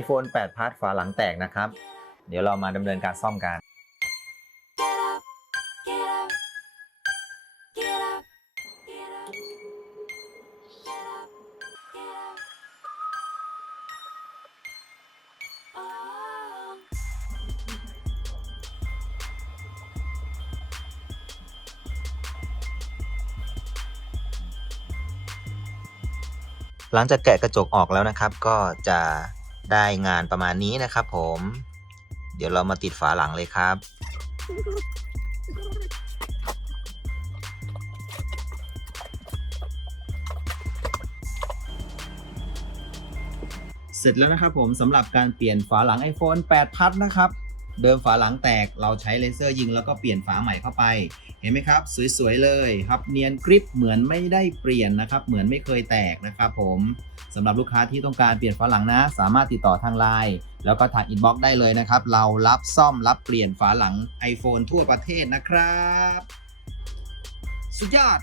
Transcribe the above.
iPhone 8พาร์ทฝาหลังแตกนะครับ เดี๋ยวเรามาดำเนินการซ่อมกัน หลังจากแกะกระจกออกแล้วนะครับ ก็จะ ได้งานประมาณนี้นะครับผม เดี๋ยวเรามาติดฝาหลังเลยครับ เสร็จแล้วนะครับผมสำหรับการเปลี่ยนฝาหลัง iPhone 8พัดนะครับ เดิมฝาหลังแตกเราใช้เลเซอร์ยิงแล้วก็เปลี่ยนฝาใหม่เข้าไป เห็นไหมครับ สวยๆเลยครับเนียนกริปเหมือนไม่ได้เปลี่ยนนะครับ เหมือนไม่เคยแตกนะครับผมสำหรับลูกค้าที่ต้องการเปลี่ยนฝาหลังนะ สามารถติดต่อทางไลน์แล้วก็ทางอินบ็อกซ์ได้เลยนะครับ เรารับซ่อมรับเปลี่ยนฝาหลัง iPhone ทั่วประเทศนะครับ สุดยอด